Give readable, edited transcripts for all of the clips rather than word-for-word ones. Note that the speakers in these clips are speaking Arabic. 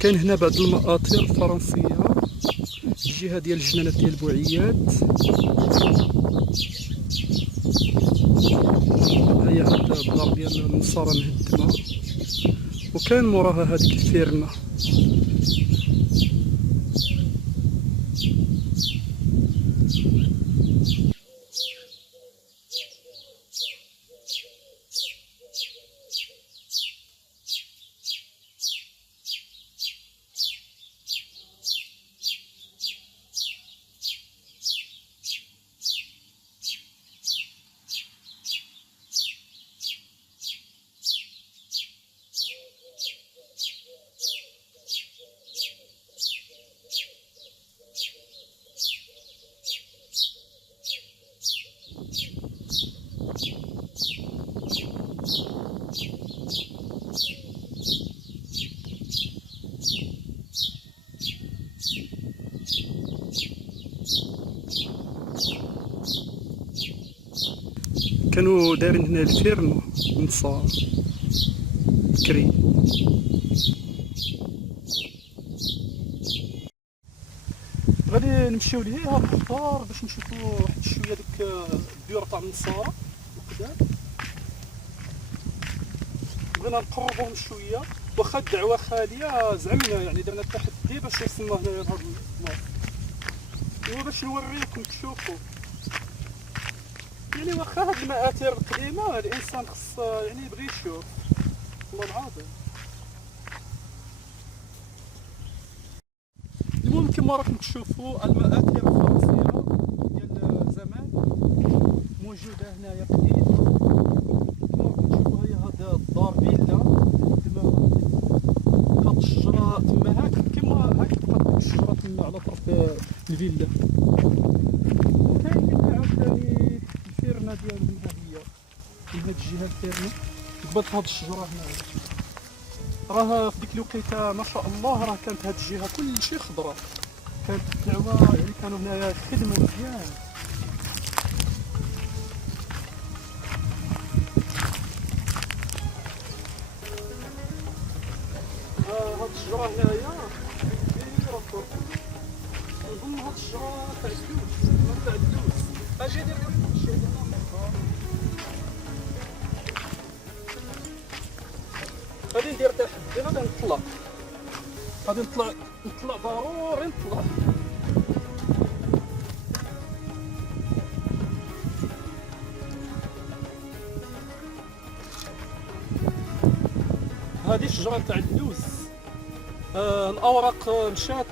كاين هنا بعض المآثر الفرنسية الجهة ديال الجنانات ديال بوعيات. هي هاد الدار ديال النصارى مهدمة، وكان موراها هاديك الفيرنا. كانوا دايرين هنا الفيرنا النصارى بكري. غادي نمشيو لهيها بالبحر باش نشوفوا واحد شويه ديك الديور تاع النصارى القدام. بغينا نقربوهم شويه، واخا الدعوه خاليه زعمنا يعني درنا التحدي باش وصلنا هنايا لهاد البلاصه، هو باش نوريكم تشوفوا. يعني واخا هاد المآثر القديمه الانسان خص يعني يبغي يشوف، والله العظيم. المهم كما راكم تشوفوا المآثر الفرنسيه ديال زمان موجوده هنايا قديمه. كما راكم تشوفوا هي هاد الدار فيلا تما، هاد الشجره تما هاك كما هاك تبقى الشجره تما على طرف الفيلا. وكاين هنا عاوتاني الفيرنا ديالهم ها هي من هاد الجهه الفيرنا قبل هاد الشجره هنايا. راه في ديك الوقيته ما شاء الله راه كانت هاد الجهه كلشي خضره، كانت الدعوه يعني كانوا هنايا يخدموا مزيان. هاد الشجره هنايا كبيره فوق، نظن هاد الشجره تاع الدوز ولا تاع الدوز. اجي دير شي غادي ندير تحدي، غادي نطلع ضروري نطلع. هذه الشجره تاع اللوز، الاوراق مشات،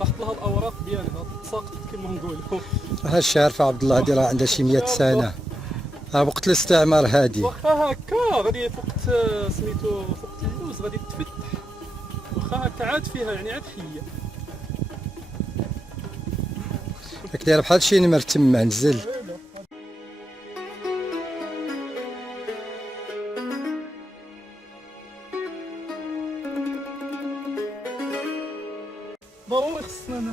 طاحت لها الاوراق ديالها تساقطت كما نقولوا. ها الشارفة عبد الله هادي راه عندها شي 100 سنة، وقت الاستعمار هادي. واخا هكا غادي فوقت سميتو فوقت اللوز غادي تفتح، واخا هكا عاد فيها يعني عاد حيه. راك داير بحال شي نمر تما نزل. ضروري خصنا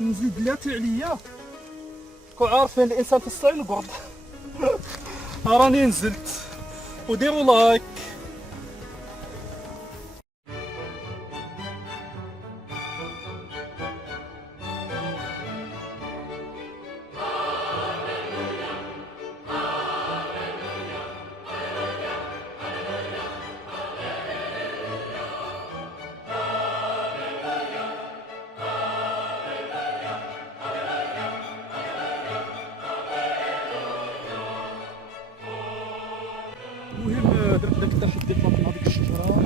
نزيد بلاتي عليا، كون عارفين الانسان تستعين نقعد. راني نزلت، وديروا لايك. المهم درت داك التحدي طلعت مع ديك الشجره معاها،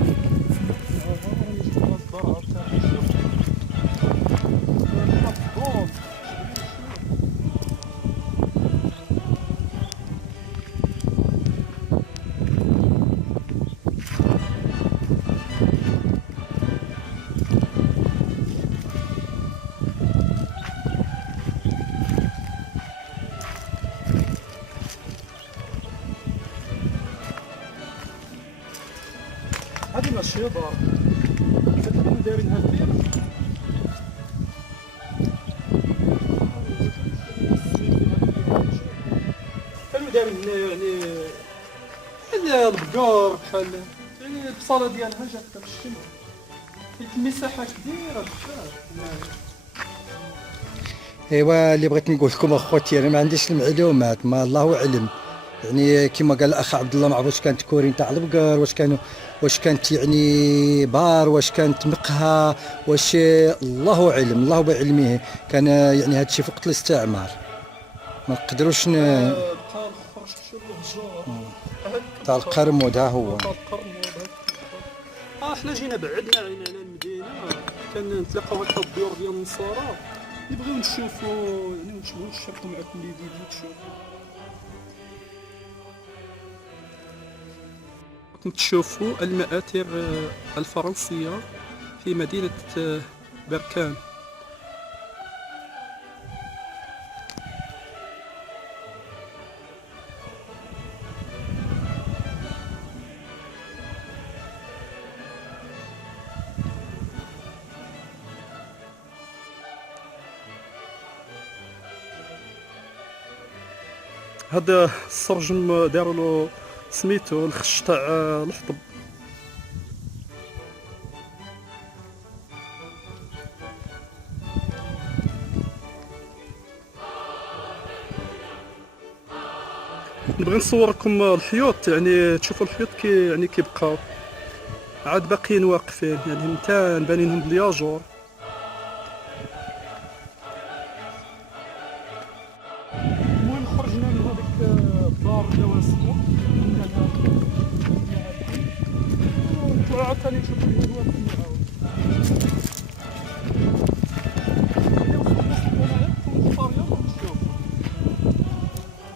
راني جبت لها الزرعه تاعي. شوف هادي ماشي دار، كانوا دايرينها البير. كانوا دايرين هنا يعني البقار بحال يعني البصاله ديالها جات داك الشمع. حيت المساحه كبيره بزاف. ايوا اللي بغيت نقول لكم اخوتي انا ما عنديش المعلومات، ما الله اعلم. يعني كما قال الاخ عبد الله، ما عرف واش كانت كورين تاع البقر، واش كانت يعني بار، واش كانت مقهى، واش الله اعلم، الله بعلمه. كان يعني هذا الشيء في وقت الاستعمار، ما نقدروش بقى الاخر شفتو الهجار تاع القرمود. ها هو تاع القرمود. حنا جينا بعدنا على المدينه، كنتلاقاو هكا الديور ديال النصارى، نبغيو نشوفوا يعني نشاركوا معكم لي فيديو تشوفوا. راكم تشوفوا المآثر الفرنسيه في مدينه بركان. هذا السرجم داروا له سميتو الخش تاع الحطب. نبغي نصوركم الحيوط، يعني تشوفوا الحيوط يعني كيبقاو عاد باقيين واقفين، يعني متان بانينهم بلياجور. المهم خرجنا من هذيك الدار الدواسية، وطلعوا عاوتاني نشوفوا الهدوء كيعاود. هي وصلنا هنايا كنت طارية ونشوفوا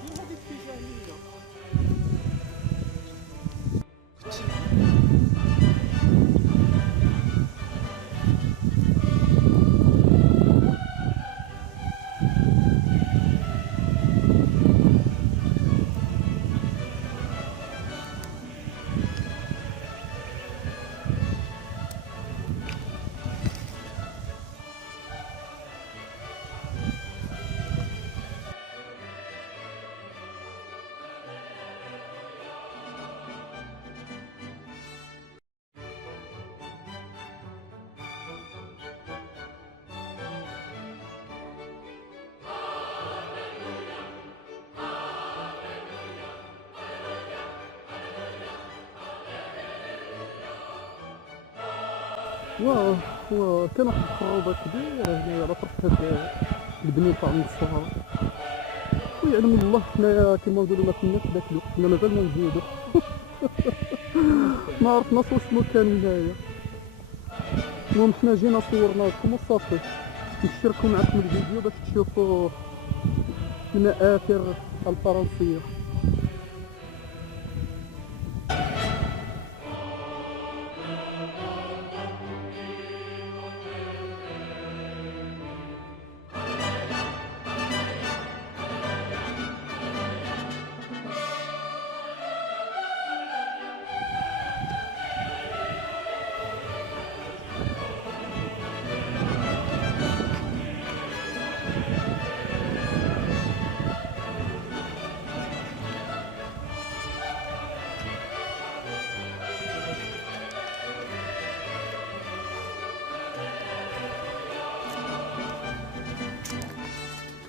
من هذه الاتجاهية. كان واحد الخروبه كبيره هنايا على طرف هاد البنين تاع النصارى، ويعلم الله حنايا كيما نقولوا ما كناش ذاك الوقت، حنا مازال ما نزيدو. ما عرفناش واش كان هنايا. المهم حنا جينا صورنا لكم وصافي، نشاركو معكم الفيديو باش تشوفوا المآثر الفرنسيه.